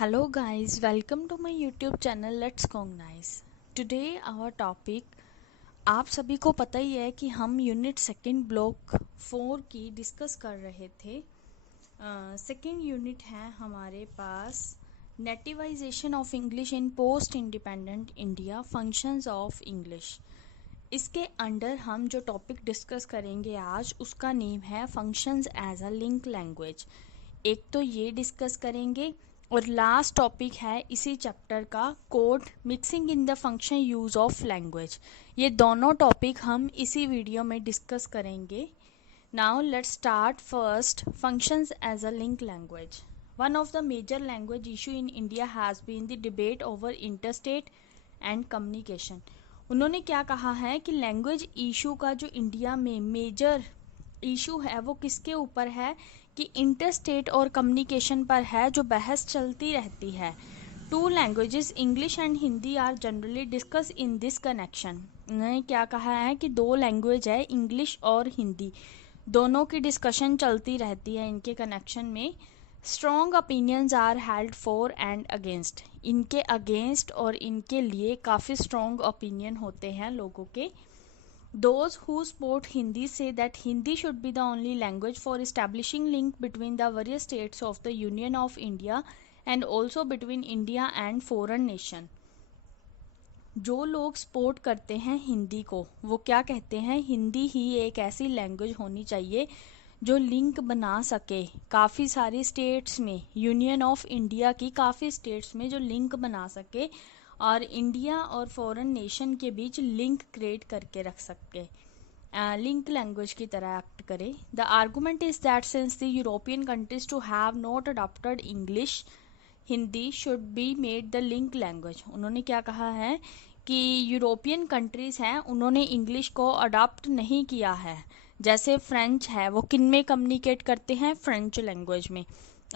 Hello guys, welcome to my YouTube channel Let's Cognize. Today our topic, आप सभी को पता ही है कि हम यूनिट सेकंड ब्लॉक 4 की डिस्कस कर रहे थे। सेकंड यूनिट है हमारे पास nativization of English in post independent India, functions of English. इसके अंडर हम जो टॉपिक डिस्कस करेंगे आज उसका नेम है functions as a link language. एक तो ये डिस्कस करेंगे और लास्ट टॉपिक है इसी चैप्टर का code mixing in the function use of language. ये दोनों टॉपिक हम इसी वीडियो में डिस्कस करेंगे। Now let's start first functions as a link language. One of the major language issue in India has been the debate over interstate and communication. उन्होंने क्या कहा है कि लैंग्वेज इशू का जो इंडिया में मेजर इशू है वो किसके ऊपर है कि इंटरस्टेट और कम्युनिकेशन पर है, जो बहस चलती रहती है। Two languages English and Hindi are generally discuss in this connection. उन्होंने क्या कहा है कि दो लैंग्वेज है, इंग्लिश और हिंदी, दोनों की डिस्कशन चलती रहती है इनके कनेक्शन में। Strong opinions are held for and against. इनके अगेंस्ट और इनके लिए काफ़ी स्ट्रॉन्ग ओपिनियन होते हैं लोगों के। Those who support Hindi say that Hindi should be the only language for establishing link between the various states of the Union of India and also between India and foreign nation. जो लोग support करते हैं हिंदी को वो क्या कहते हैं, हिंदी ही एक ऐसी लैंग्वेज होनी चाहिए जो लिंक बना सके काफ़ी सारी स्टेट्स में, यूनियन ऑफ इंडिया की काफ़ी स्टेट्स में जो लिंक बना सके और इंडिया और फॉरेन नेशन के बीच लिंक क्रिएट करके रख सके, लिंक लैंग्वेज की तरह एक्ट करे। The argument is that since the European countries too have not adopted English, Hindi should be made the link language. उन्होंने क्या कहा है कि यूरोपियन कंट्रीज हैं उन्होंने इंग्लिश को अडॉप्ट नहीं किया है। जैसे फ्रेंच है वो किन में कम्युनिकेट करते हैं, फ्रेंच लैंग्वेज में,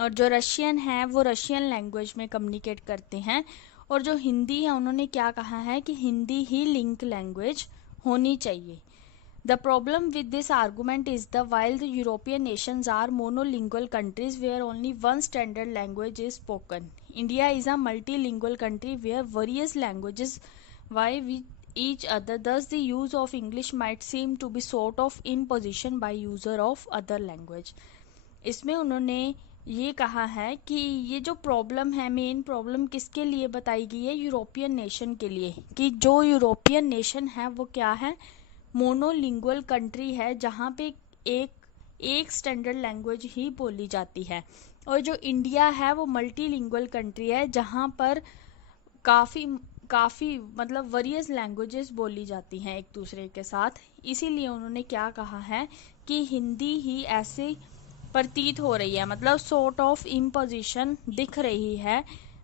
और जो रशियन है वो रशियन लैंग्वेज में कम्युनिकेट करते हैं। और जो हिंदी है उन्होंने क्या कहा है कि हिंदी ही लिंक लैंग्वेज होनी चाहिए। The problem with this argument is the while the European nations are monolingual countries where only one standard language is spoken. India is a multilingual country where various languages vie with each other, thus the use of English might seem to be sort of imposition by user of other language. इसमें उन्होंने ये कहा है कि ये जो problem है, main problem किसके लिए बताई गई है, यूरोपियन नेशन के लिए, कि जो यूरोपियन नेशन है वो क्या है, मोनोलिंगुअल कंट्री है जहाँ पे एक स्टैंडर्ड लैंग्वेज ही बोली जाती है। और जो इंडिया है वो मल्टीलिंगुअल कंट्री है जहाँ पर काफ़ी मतलब वेरियस लैंग्वेजेस बोली जाती हैं एक दूसरे के साथ। इसीलिए उन्होंने क्या कहा है कि हिंदी ही ऐसे प्रतीत हो रही है, मतलब सॉर्ट ऑफ इम्पोजिशन दिख रही है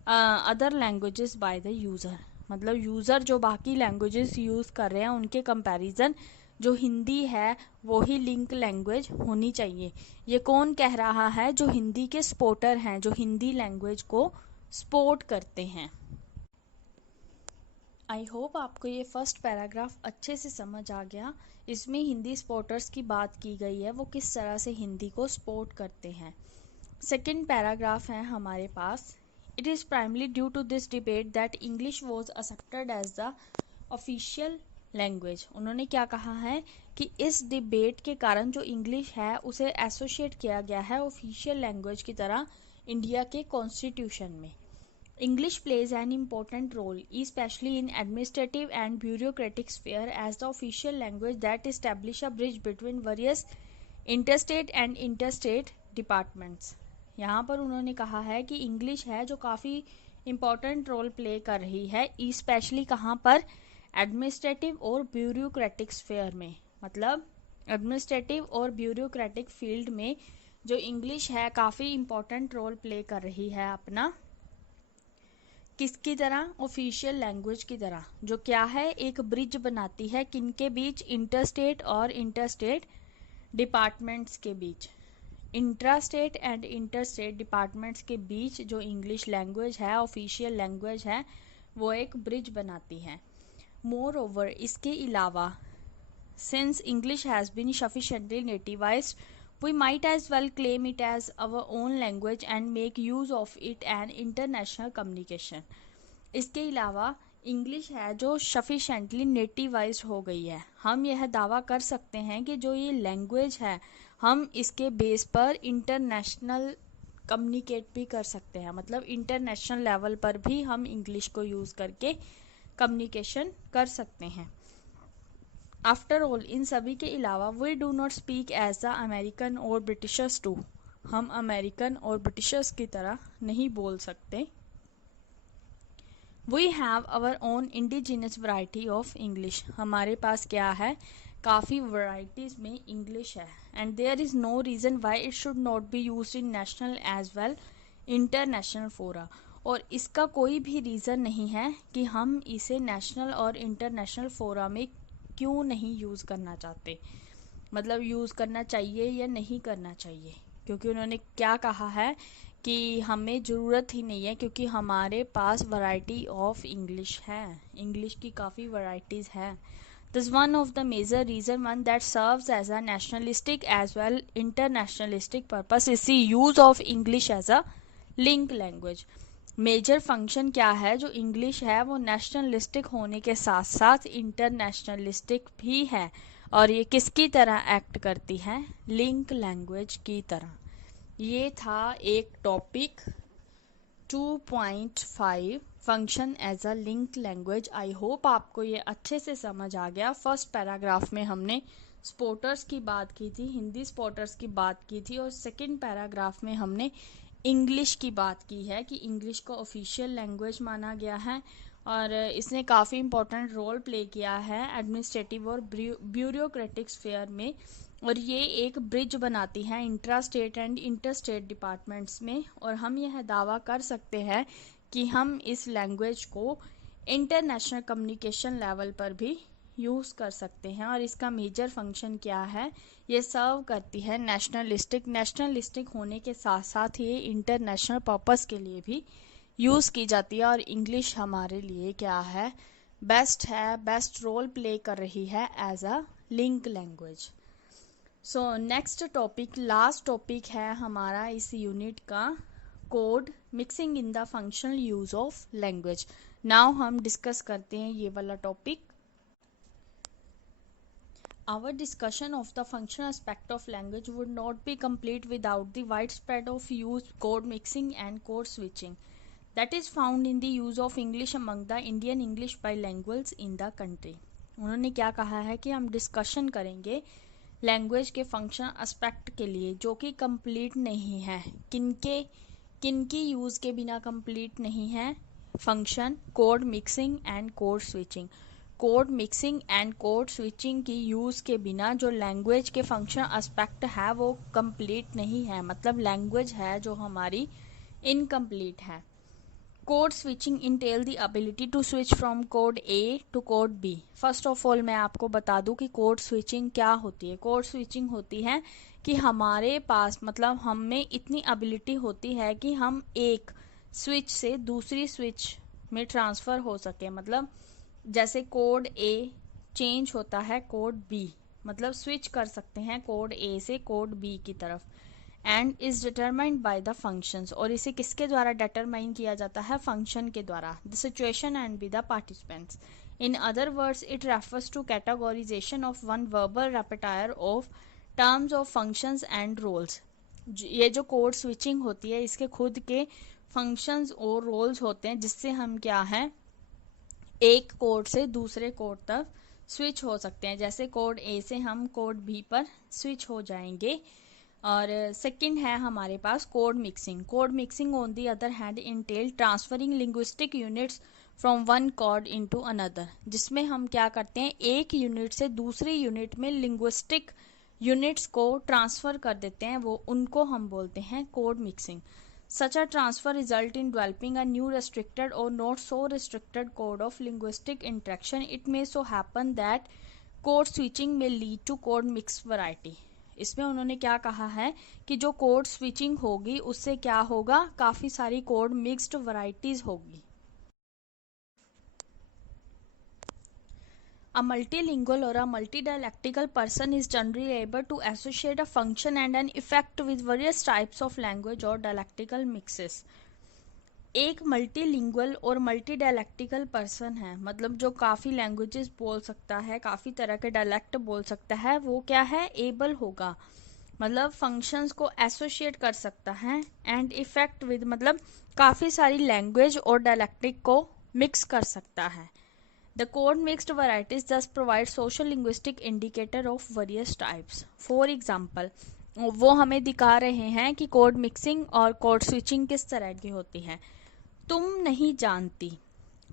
other languages by the user, मतलब यूज़र जो बाकी लैंग्वेजेस यूज़ कर रहे हैं उनके कंपैरिजन जो हिंदी है वो ही लिंक लैंग्वेज होनी चाहिए। ये कौन कह रहा है, जो हिंदी के सपोर्टर हैं, जो हिंदी लैंग्वेज को सपोर्ट करते हैं। आई होप आपको ये फर्स्ट पैराग्राफ अच्छे से समझ आ गया। इसमें हिंदी सपोर्टर्स की बात की गई है, वो किस तरह से हिंदी को सपोर्ट करते हैं। सेकंड पैराग्राफ है हमारे पास, it is primarily due to this debate that English was accepted as the official language. उन्होंने क्या कहा है कि इस डिबेट के कारण जो इंग्लिश है उसे एसोशिएट किया गया है ऑफिशियल लैंग्वेज की तरह इंडिया के कॉन्स्टिट्यूशन में। English plays an important role, especially in administrative and bureaucratic sphere, as the official language that establish a bridge between various interstate and interstate departments. यहाँ पर उन्होंने कहा है कि इंग्लिश है जो काफ़ी इम्पोर्टेंट रोल प्ले कर रही है, स्पेशली कहाँ पर, एडमिनिस्ट्रेटिव और ब्यूरोक्रेटिक स्फेयर में, मतलब एडमिनिस्ट्रेटिव और ब्यूरोक्रेटिक फील्ड में जो इंग्लिश है काफ़ी इम्पोर्टेंट रोल प्ले कर रही है अपना, किसकी तरह, ऑफिशियल लैंग्वेज की तरह, जो क्या है, एक ब्रिज बनाती है किनके बीच, इंटरस्टेट और इंटरस्टेट डिपार्टमेंट्स के बीच। इंट्रास्टेट एंड इंटरस्टेट डिपार्टमेंट्स के बीच जो इंग्लिश लैंग्वेज है, ऑफिशियल लैंग्वेज है, वो एक ब्रिज बनाती है। मोर ओवर, इसके अलावा, since English has been sufficiently nativized We might as well claim it as our own language and make use of it an international communication. इसके अलावा इंग्लिश है जो सफिशेंटली नेटिवाइज हो गई है, हम यह दावा कर सकते हैं कि जो ये लैंग्वेज है हम इसके बेस पर इंटरनेशनल कम्युनिकेट भी कर सकते हैं, मतलब इंटरनेशनल लेवल पर भी हम इंग्लिश को यूज़ करके कम्युनिकेशन कर सकते हैं. आफ्टर ऑल इन सभी के अलावा we do not speak as the American और ब्रिटिशर्स टू, हम अमेरिकन और ब्रिटिशर्स की तरह नहीं बोल सकते. We have our own indigenous variety of English, हमारे पास क्या है, काफ़ी वैराइटीज़ में इंग्लिश है. And there is no reason why it should not be used in national as well international fora, और इसका कोई भी रीज़न नहीं है कि हम इसे नेशनल और इंटरनेशनल फोरा में क्यों नहीं यूज़ करना चाहते, मतलब यूज़ करना चाहिए या नहीं करना चाहिए, क्योंकि उन्होंने क्या कहा है कि हमें ज़रूरत ही नहीं है, क्योंकि हमारे पास वैरायटी ऑफ इंग्लिश है, इंग्लिश की काफ़ी वैराइटीज़ है. This one of the major reason one that serves as a nationalistic as well internationalistic purpose is the use of English as a link language. Major function क्या है, जो English है वो nationalistic होने के साथ साथ इंटरनेशनलिस्टिक भी है, और ये किसकी तरह एक्ट करती है, लिंक लैंग्वेज की तरह. ये था एक topic 2.5 function as a link language. I hope आपको ये अच्छे से समझ आ गया. फर्स्ट पैराग्राफ में हमने स्पोर्टर्स की बात की थी, हिंदी स्पोर्टर्स की बात की थी, और सेकंड पैराग्राफ में हमने इंग्लिश की बात की है कि इंग्लिश को ऑफिशियल लैंग्वेज माना गया है और इसने काफ़ी इंपॉर्टेंट रोल प्ले किया है एडमिनिस्ट्रेटिव और ब्यूरोक्रेटिक स्फेयर में, और ये एक ब्रिज बनाती है intra state and inter state departments में. और हम यह दावा कर सकते हैं कि हम इस लैंग्वेज को इंटरनेशनल कम्युनिकेशन लेवल पर भी यूज़ कर सकते हैं. और इसका मेजर फंक्शन क्या है, ये सर्व करती है नेशनलिस्टिक होने के साथ साथ ये इंटरनेशनल पर्पस के लिए भी यूज़ की जाती है. और इंग्लिश हमारे लिए क्या है, बेस्ट है, बेस्ट रोल प्ले कर रही है as a link language. So next topic, last topic है हमारा इस यूनिट का, code mixing in the functional use of language. Now हम डिस्कस करते हैं ये वाला topic. Our discussion of the functional aspect of language would not be complete without the widespread of use, code mixing and code switching that is found in the use of English among the Indian English bilinguals in the country. उन्होंने क्या कहा है कि हम discussion करेंगे language के functional aspect के लिए जो कि कंप्लीट नहीं है. किनकी यूज़ के बिना कंप्लीट नहीं है, function, code mixing and code switching. Code mixing and code switching की यूज़ के बिना जो लैंग्वेज के फंक्शनल एस्पेक्ट है वो कंप्लीट नहीं है, मतलब लैंग्वेज है जो हमारी इनकम्प्लीट है. Code switching entail the ability to switch from code A to code B. First of all मैं आपको बता दूं कि कोड स्विचिंग क्या होती है. कोड स्विचिंग होती है कि हमारे पास, मतलब हमें इतनी एबिलिटी होती है कि हम एक स्विच से दूसरी स्विच में ट्रांसफ़र हो सके. मतलब जैसे कोड ए चेंज होता है कोड बी, मतलब स्विच कर सकते हैं कोड ए से कोड बी की तरफ. And is determined by the functions, और इसे किसके द्वारा डिटरमाइन किया जाता है, फंक्शन के द्वारा. The situation and B the participants. In other words it refers to categorization of one verbal repertoire of terms of functions and roles. ये जो कोड स्विचिंग होती है इसके खुद के फंक्शंस और रोल्स होते हैं जिससे हम क्या है, एक कोड से दूसरे कोड तक स्विच हो सकते हैं. जैसे कोड ए से हम कोड बी पर स्विच हो जाएंगे. और सेकंड है हमारे पास code mixing. Code mixing on the other hand entails transferring linguistic units from one code into another, जिसमें हम क्या करते हैं, एक यूनिट से दूसरी यूनिट में लिंग्विस्टिक यूनिट्स को ट्रांसफ़र कर देते हैं, वो उनको हम बोलते हैं code mixing. Such a transfer result in developing a new restricted or not so restricted code of linguistic interaction. It may so happen that code switching may lead to code mix variety. इसमें उन्होंने क्या कहा है कि जो code switching होगी उससे क्या होगा, काफ़ी सारी कोड मिक्स्ड वैराइटीज़ होगी. A multilingual or a multidialectical person is generally able to associate a function and an effect with various types of language or dialectical mixes. एक मल्टीलिंगुअल और मल्टीडायलेक्टिकल पर्सन है, मतलब जो काफ़ी लैंग्वेजेस बोल सकता है, काफ़ी तरह के डायलेक्ट बोल सकता है, वो क्या है, एबल होगा, मतलब फंक्शंस को एसोशिएट कर सकता है, एंड इफेक्ट विद मतलब काफ़ी सारी लैंग्वेज और डायलेक्टिक को मिक्स कर सकता है. The code mixed varieties thus provide social linguistic indicator of various types. For example, वो हमें दिखा रहे हैं कि कोड मिक्सिंग और कोड स्विचिंग किस तरह की होती है. तुम नहीं जानती,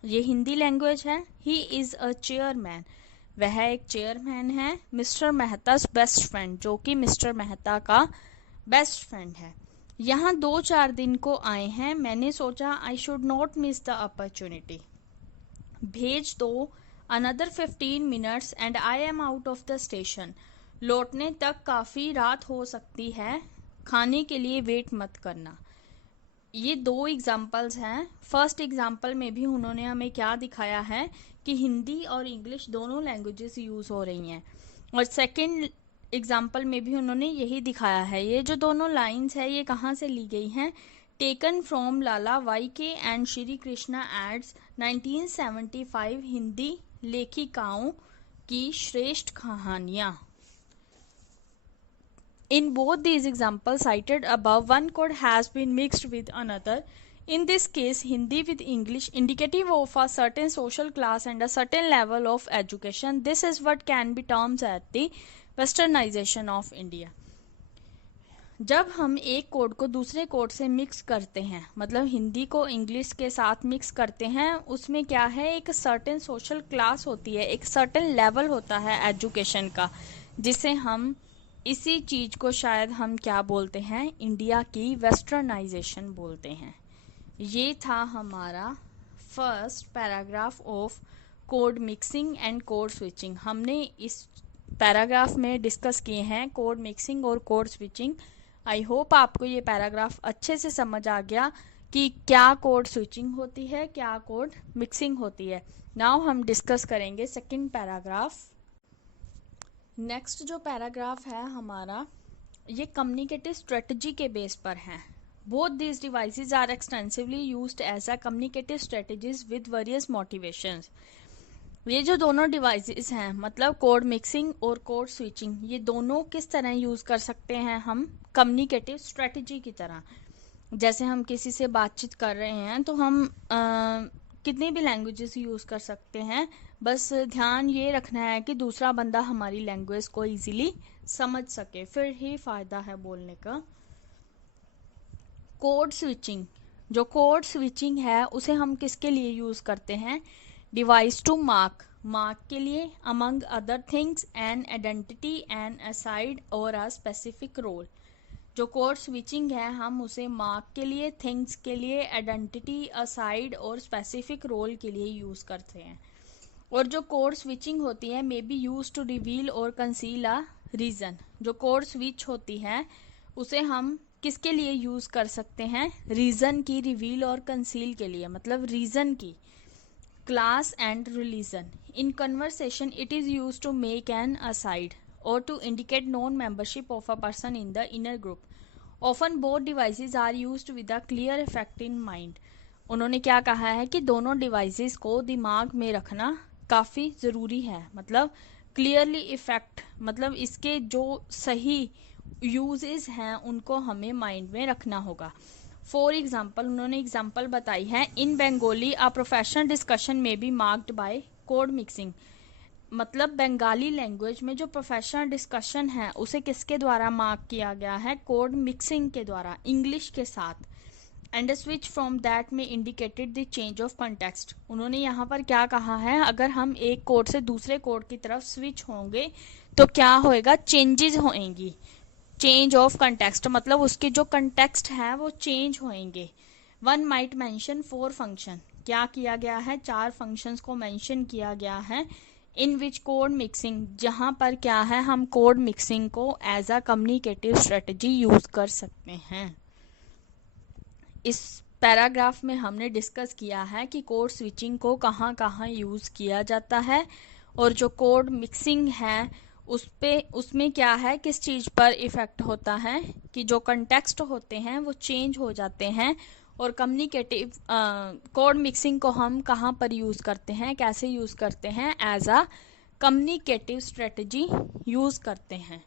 ये हिंदी लैंग्वेज है. ही इज़ अ चेयरमैन, वह एक चेयरमैन है. मिस्टर मेहताज बेस्ट फ्रेंड, जो कि मिस्टर मेहता का बेस्ट फ्रेंड है. यहाँ 2-4 दिन को आए हैं, मैंने सोचा I should not miss the opportunity. भेज दो, another 15 minutes and I am out of the station, लौटने तक काफ़ी रात हो सकती है, खाने के लिए वेट मत करना. ये 2 एग्जाम्पल्स हैं. फर्स्ट एग्जाम्पल में भी उन्होंने हमें क्या दिखाया है कि हिंदी और इंग्लिश दोनों लैंग्वेजेस यूज़ हो रही हैं, और सेकंड एग्जाम्पल में भी उन्होंने यही दिखाया है. ये जो दोनों लाइंस है ये कहाँ से ली गई हैं, taken from Lala Y K and Shri Krishna eds 1975 Hindi लेखिकाओं की श्रेष्ठ कहानियाँ. In both these examples cited above, one code has been mixed with another. In this case, Hindi with English, indicative of a certain social class and a certain level of education. This is what can be termed as the westernization of India. जब हम एक code को दूसरे code से mix करते हैं, मतलब हिंदी को इंग्लिश के साथ मिक्स करते हैं, उसमें क्या है, एक सर्टेन सोशल क्लास होती है, एक सर्टेन लेवल होता है एजुकेशन का, जिसे हम इसी चीज़ को शायद हम क्या बोलते हैं, इंडिया की वेस्टर्नाइजेशन बोलते हैं. ये था हमारा first paragraph of code mixing and code switching. हमने इस पैराग्राफ में डिस्कस किए हैं कोड मिक्सिंग और कोड स्विचिंग. आई होप आपको ये पैराग्राफ अच्छे से समझ आ गया कि क्या कोड स्विचिंग होती है, क्या कोड मिक्सिंग होती है. नाउ हम डिस्कस करेंगे सेकंड पैराग्राफ. नेक्स्ट जो पैराग्राफ है हमारा, ये कम्युनिकेटिव स्ट्रेटजी के बेस पर है. Both these devices are extensively used as a communicative strategies with various motivations. ये जो दोनों डिवाइसेस हैं, मतलब कोड मिक्सिंग और कोड स्विचिंग, ये दोनों किस तरह यूज़ कर सकते हैं हम, कम्युनिकेटिव स्ट्रेटजी की तरह. जैसे हम किसी से बातचीत कर रहे हैं तो हम कितनी भी लैंग्वेजेस यूज़ कर सकते हैं, बस ध्यान ये रखना है कि दूसरा बंदा हमारी लैंग्वेज को इजीली समझ सके, फिर ही फ़ायदा है बोलने का. कोड स्विचिंग, जो कोड स्विचिंग है उसे हम किसके लिए यूज़ करते हैं, डिवाइस टू मार्क, मार्क के लिए, among other things an identity an aside और अ स्पेसिफिक रोल. जो कोड स्विचिंग है हम उसे मार्क के लिए, थिंग्स के लिए, आइडेंटिटी, असाइड और स्पेसिफिक रोल के लिए यूज़ करते हैं. और जो कोड स्विचिंग होती है may be use to reveal और कंसील अ रीज़न. जो कोड स्विच होती है उसे हम किसके लिए यूज़ कर सकते हैं, रीज़न की रिवील और कंसील के लिए, मतलब रीज़न की. Class and religion. In conversation it is use to make an aside or to indicate non-membership of a person in the inner group. Often both devices are used with a clear effect in mind. उन्होंने क्या कहा है कि दोनों devices को दिमाग में रखना काफ़ी ज़रूरी है, मतलब क्लियरली इफेक्ट, मतलब इसके जो सही यूजेस हैं उनको हमें माइंड में रखना होगा. फॉर एग्जाम्पल, उन्होंने एग्जाम्पल बताई है, इन बंगाली अ प्रोफेशनल डिस्कशन में B marked by code mixing. मतलब बंगाली लैंग्वेज में जो प्रोफेशनल डिस्कशन है उसे किसके द्वारा मार्क किया गया है, कोड मिक्सिंग के द्वारा, इंग्लिश के साथ. एंड स्विच फ्रॉम दैट में indicated the change of context. उन्होंने यहाँ पर क्या कहा है, अगर हम एक कोड से दूसरे कोड की तरफ स्विच होंगे तो क्या होएगा, चेंजेस होएंगी. चेंज ऑफ कंटेक्स्ट मतलब उसके जो कंटेक्स्ट है वो चेंज होएंगे. One might mention 4 function. क्या किया गया है, 4 फंक्शंस को मेंशन किया गया है. इन विच कोड मिक्सिंग, जहाँ पर क्या है, हम कोड मिक्सिंग को as a communicative strategy use कर सकते हैं. इस पैराग्राफ में हमने डिस्कस किया है कि कोड स्विचिंग को कहाँ कहाँ यूज किया जाता है और जो कोड मिक्सिंग है उसमें क्या है, किस चीज़ पर इफ़ेक्ट होता है कि जो कंटेक्स्ट होते हैं वो चेंज हो जाते हैं। और कम्युनिकेटिव कोड मिक्सिंग को हम कहाँ पर यूज़ करते हैं, कैसे यूज़ करते हैं, as a communicative strategy use करते हैं।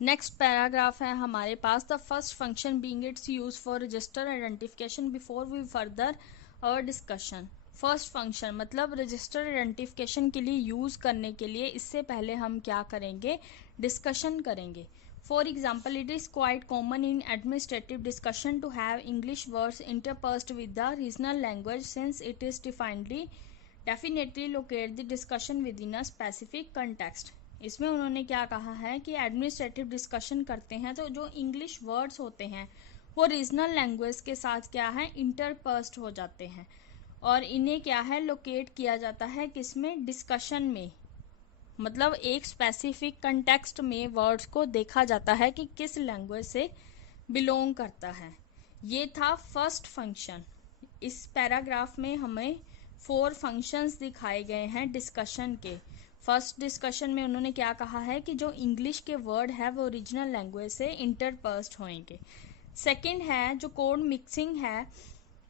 नेक्स्ट पैराग्राफ है हमारे पास, the first function being its use for register identification before we further our discussion. First function मतलब रजिस्टर आइडेंटिफिकेशन के लिए यूज करने के लिए इससे पहले हम क्या करेंगे, डिस्कशन करेंगे। For example, it is quite common in administrative discussion to have English words interspersed with the regional language since it is definitely locate the discussion within a specific context. इसमें उन्होंने क्या कहा है कि administrative discussion करते हैं तो जो इंग्लिश वर्ड्स होते हैं वो रीजनल लैंग्वेज के साथ क्या है, इंटरपर्स्ड हो जाते हैं और इन्हें क्या है, लोकेट किया जाता है किसमें, डिस्कशन में। मतलब एक स्पेसिफिक कंटेक्स्ट में वर्ड्स को देखा जाता है कि किस लैंग्वेज से बिलोंग करता है। ये था फर्स्ट फंक्शन। इस पैराग्राफ में हमें 4 फंक्शंस दिखाए गए हैं डिस्कशन के। फर्स्ट डिस्कशन में उन्होंने क्या कहा है कि जो इंग्लिश के वर्ड है वो ओरिजिनल लैंग्वेज से इंटरपर्स्ड होंगे। सेकंड है जो कोड मिक्सिंग है,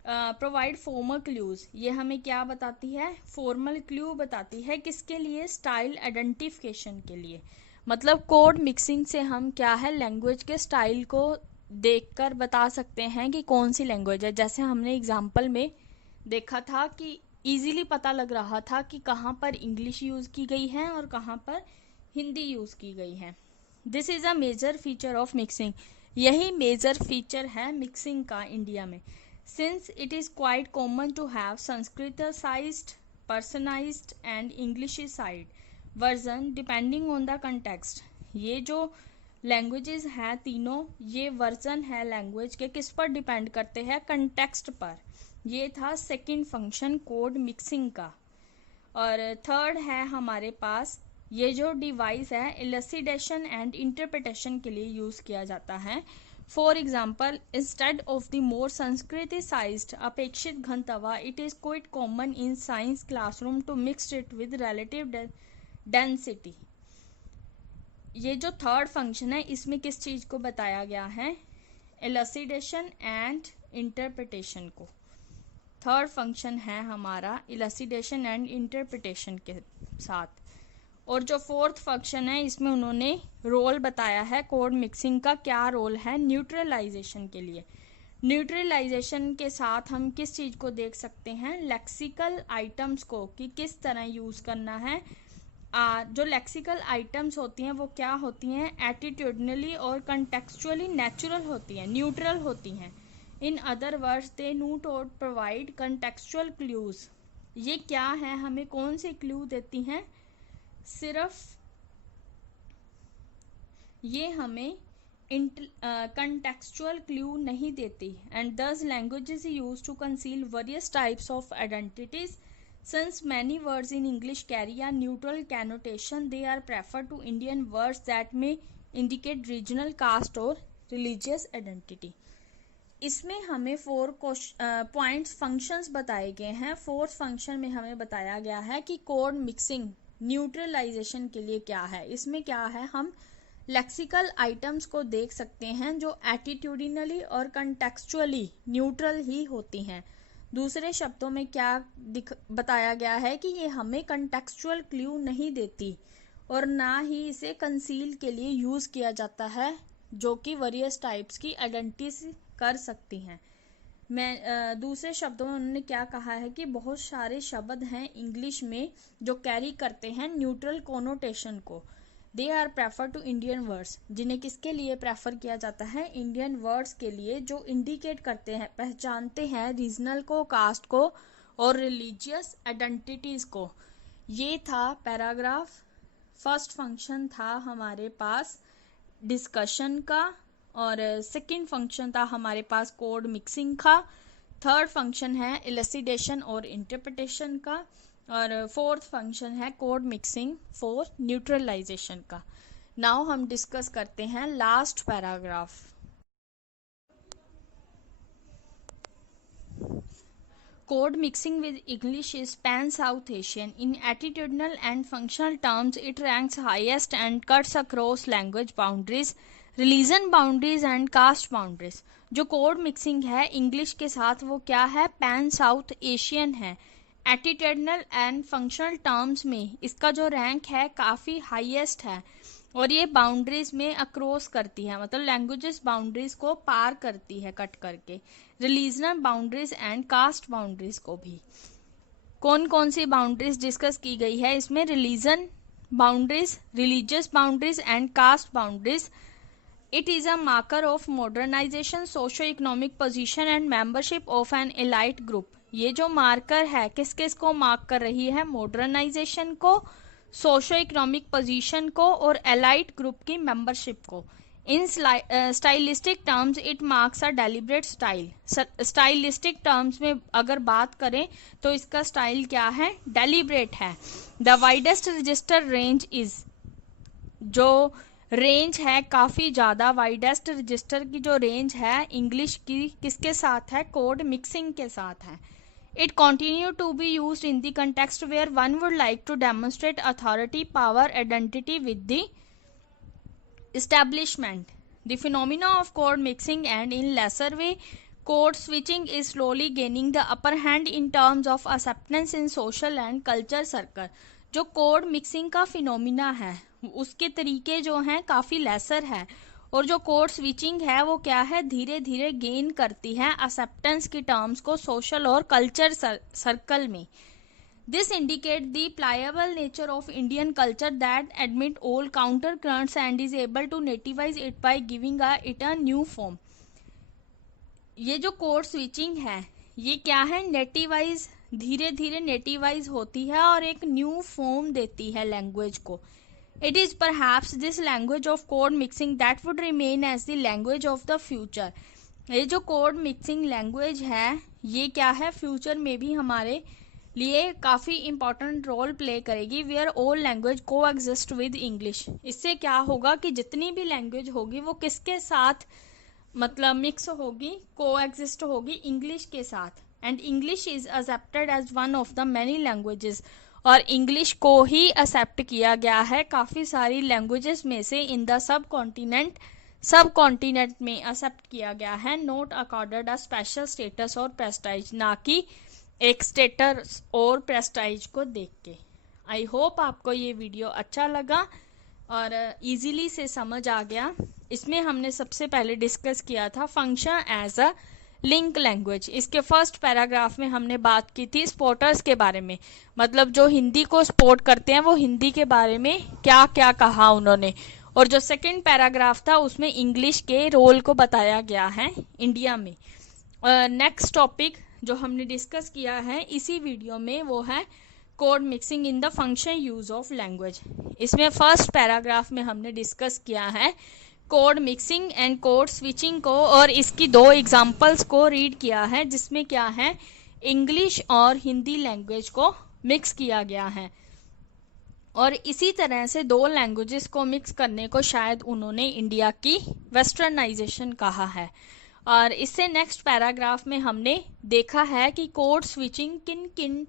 प्रोवाइड फॉर्मल क्लूज। ये हमें क्या बताती है, फॉर्मल क्लू बताती है, किसके लिए, स्टाइल आइडेंटिफिकेशन के लिए। मतलब कोड मिक्सिंग से हम क्या है, लैंग्वेज के स्टाइल को देखकर बता सकते हैं कि कौन सी लैंग्वेज है। जैसे हमने एग्जाम्पल में देखा था कि इजीली पता लग रहा था कि कहाँ पर इंग्लिश यूज़ की गई है और कहाँ पर हिंदी यूज़ की गई है। This is a major feature of mixing. यही मेजर फीचर है मिक्सिंग का इंडिया में। Since it is quite common to have Sanskritized, Persianized and Englishized version depending on the context. ये जो लैंग्वेजेस हैं तीनों, ये वर्जन है लैंग्वेज के, किस पर डिपेंड करते हैं, कंटेक्स्ट पर। ये था सेकंड फंक्शन कोड मिक्सिंग का। और थर्ड है हमारे पास ये जो डिवाइस है इलसिडेशन एंड इंटरप्रिटेशन के लिए यूज किया जाता है। For example, instead of the more Sanskritized अपेक्षित घनत्वा, it is quite common in science classroom to mix it with relative density. ये जो थर्ड फंक्शन है इसमें किस चीज को बताया गया है, इलसिडेशन एंड इंटरप्रिटेशन को। थर्ड फंक्शन है हमारा इलसिडेशन एंड इंटरप्रिटेशन के साथ। और जो फोर्थ फंक्शन है इसमें उन्होंने रोल बताया है कोड मिक्सिंग का, क्या रोल है, न्यूट्रलाइजेशन के लिए। न्यूट्रलाइजेशन के साथ हम किस चीज को देख सकते हैं, लेक्सिकल आइटम्स को, कि किस तरह यूज करना है। जो लेक्सिकल आइटम्स होती हैं वो क्या होती हैं, एटीट्यूडनली और कंटेक्चुअली नेचुरल होती हैं, न्यूट्रल होती हैं। इन अदर वर्ड्स दे नोट और प्रोवाइड कंटेक्चुअल क्लूज। ये क्या है, हमें कौन से क्लू देती हैं, सिर्फ ये हमें कंटेक्चुअल क्लू नहीं देती। And this languages use to conceal various types of identities. Since many words in English carry a neutral connotation, they are preferred to Indian words that may indicate regional caste or religious identity. इसमें हमें 4 points functions बताए गए हैं। Fourth function में हमें बताया गया है कि कोड मिक्सिंग न्यूट्रलाइजेशन के लिए क्या है। इसमें क्या है, हम लेक्सिकल आइटम्स को देख सकते हैं जो एटीट्यूडिनली और कंटेक्चुअली न्यूट्रल ही होती हैं। दूसरे शब्दों में क्या बताया गया है कि ये हमें कंटेक्चुअल क्लू नहीं देती और ना ही इसे कंसील के लिए यूज किया जाता है, जो कि वेरियस टाइप्स की आइडेंटिटी कर सकती हैं। मैं दूसरे शब्दों में उन्होंने क्या कहा है कि बहुत सारे शब्द हैं इंग्लिश में जो कैरी करते हैं न्यूट्रल कोनोटेशन को। They are prefer to Indian words, जिन्हें किसके लिए प्रेफर किया जाता है, इंडियन वर्ड्स के लिए, जो इंडिकेट करते हैं, पहचानते हैं रीजनल को, कास्ट को और रिलीजियस आइडेंटिटीज को। ये था पैराग्राफ। फर्स्ट फंक्शन था हमारे पास डिस्कशन का और सेकंड फंक्शन था हमारे पास कोड मिक्सिंग का। थर्ड फंक्शन है इलसिडेशन और इंटरप्रिटेशन का और फोर्थ फंक्शन है कोड मिक्सिंग फॉर न्यूट्रलाइजेशन का। नाउ हम डिस्कस करते हैं last paragraph. code mixing with English is pan-South Asian. In attitudinal and functional terms, it ranks highest and cuts across language boundaries, religion boundaries and caste boundaries. जो code mixing है English के साथ वो क्या है, pan south Asian है. एटिट्यूडनल and functional terms में इसका जो रैंक है काफ़ी हाईएस्ट है और ये बाउंड्रीज में अक्रॉस करती है, मतलब लैंग्वेजेस बाउंड्रीज को पार करती है कट करके, रिलीजनल बाउंड्रीज एंड कास्ट बाउंड्रीज को भी. कौन कौन सी बाउंड्रीज डिस्कस की गई है इसमें, religion boundaries, religious boundaries and caste boundaries. It is a marker of modernization, socio-economic position and membership of an elite group. ये जो मार्कर है किस किस को मार्क कर रही है, मॉडर्नाइजेशन को, सोशो इकोनॉमिक पोजीशन को और एलाइट ग्रुप की मेंबरशिप को. In stylistic terms it marks a deliberate style. Stylistic terms में अगर बात करें तो इसका स्टाइल क्या है, डेलिब्रेट है. The widest register range is, जो रेंज है काफ़ी ज़्यादा, वाइडेस्ट रजिस्टर की जो रेंज है इंग्लिश की किसके साथ है, कोड मिक्सिंग के साथ है. It continue to be used in the context where one would like to demonstrate authority, power, identity with the establishment. The phenomena of code mixing and in lesser way code switching is slowly gaining the upper hand in terms of acceptance in social and culture circle. जो code mixing का phenomena है उसके तरीके जो हैं काफ़ी laser है और जो कोड स्विचिंग है वो क्या है, धीरे धीरे गेन करती है एक्सेप्टेंस की टर्म्स को सोशल और कल्चर सर्कल में. This indicate the pliable nature of Indian culture that admit all counter currents and is able to nativize it by giving it a new form. ये जो code switching है ये क्या है, नेटिवाइज, धीरे धीरे नेटिवाइज होती है और एक न्यू फॉर्म देती है लैंग्वेज को. It is perhaps this language of code mixing that would remain as the language of the future. ये जो कोड मिक्सिंग लैंग्वेज है ये क्या है, फ्यूचर में भी हमारे लिए काफ़ी इंपॉर्टेंट रोल प्ले करेगी. वेयर ऑल लैंग्वेज को एग्जिस्ट विद इंग्लिश. इससे क्या होगा कि जितनी भी लैंग्वेज होगी वो किसके साथ मतलब मिक्स होगी, को एग्जिस्ट होगी इंग्लिश के साथ. And English is accepted as one of the many languages. और इंग्लिश को ही एक्सेप्ट किया गया है काफ़ी सारी लैंग्वेजेस में से इन द सब कॉन्टिनेंट में एक्सेप्ट किया गया है. Note accorded a special status और प्रेस्टाइज, ना कि एक स्टेटस और प्रेस्टाइज को देख के. आई होप आपको ये वीडियो अच्छा लगा और इजीली से समझ आ गया. इसमें हमने सबसे पहले डिस्कस किया था function as a link language. इसके फर्स्ट पैराग्राफ में हमने बात की थी सपोर्टर्स के बारे में, मतलब जो हिंदी को सपोर्ट करते हैं वो हिंदी के बारे में क्या क्या कहा उन्होंने. और जो सेकंड पैराग्राफ था उसमें इंग्लिश के रोल को बताया गया है इंडिया में. नेक्स्ट टॉपिक जो हमने डिस्कस किया है इसी वीडियो में वो है code mixing in the function use of language. इसमें फर्स्ट पैराग्राफ में हमने डिस्कस किया है code mixing and code switching को और इसकी दो एग्जांपल्स को रीड किया है जिसमें क्या है, इंग्लिश और हिंदी लैंग्वेज को मिक्स किया गया है. और इसी तरह से दो लैंग्वेजेस को मिक्स करने को शायद उन्होंने इंडिया की वेस्टर्नाइजेशन कहा है. और इससे नेक्स्ट पैराग्राफ में हमने देखा है कि कोड स्विचिंग किन किन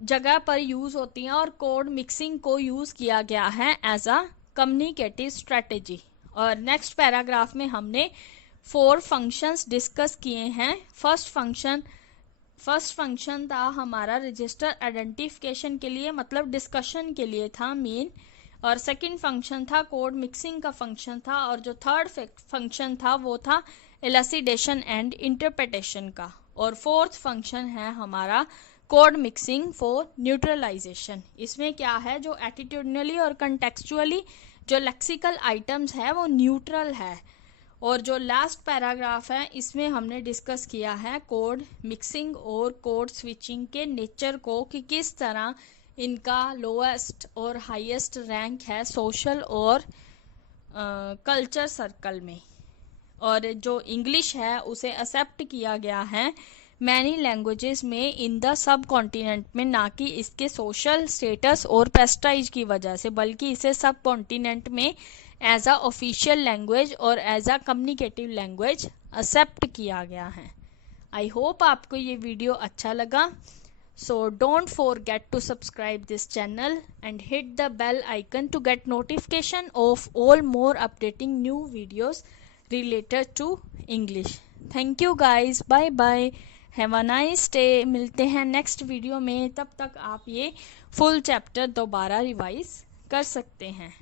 जगह पर यूज होती है और कोड मिक्सिंग को यूज किया गया है एज अ कम्युनिकेटिव स्ट्रेटेजी. और नेक्स्ट पैराग्राफ में हमने 4 फंक्शंस डिस्कस किए हैं. फर्स्ट फंक्शन था हमारा रजिस्टर आइडेंटिफिकेशन के लिए, मतलब डिस्कशन के लिए था मेन. और सेकंड फंक्शन था कोड मिक्सिंग का फंक्शन था. और जो थर्ड फंक्शन था वो था एलसिडेशन एंड इंटरप्रिटेशन का. और फोर्थ फंक्शन है हमारा कोड मिक्सिंग फॉर न्यूट्रलाइजेशन. इसमें क्या है, जो एटीट्यूडनली और कंटेक्चुअली जो लेक्सिकल आइटम्स है वो न्यूट्रल है. और जो लास्ट पैराग्राफ है इसमें हमने डिस्कस किया है कोड मिक्सिंग और कोड स्विचिंग के नेचर को, कि किस तरह इनका लोएस्ट और हाईएस्ट रैंक है सोशल और कल्चर सर्कल में. और जो इंग्लिश है उसे एक्सेप्ट किया गया है मैनी लैंग्वेजेस में इन द सब कॉन्टिनेंट में, ना कि इसके सोशल स्टेटस और प्रेस्टाइज की वजह से, बल्कि इसे सब कॉन्टिनेंट में एज अ ऑफिशियल लैंग्वेज और as a communicative language accept किया गया है. आई होप आपको ये वीडियो अच्छा लगा. So don't forget to subscribe this channel and hit the bell icon to get notification of all more updating new videos related to English. Thank you guys. Bye bye. Have a nice day. मिलते हैं next video में. तब तक आप ये full chapter दोबारा revise कर सकते हैं.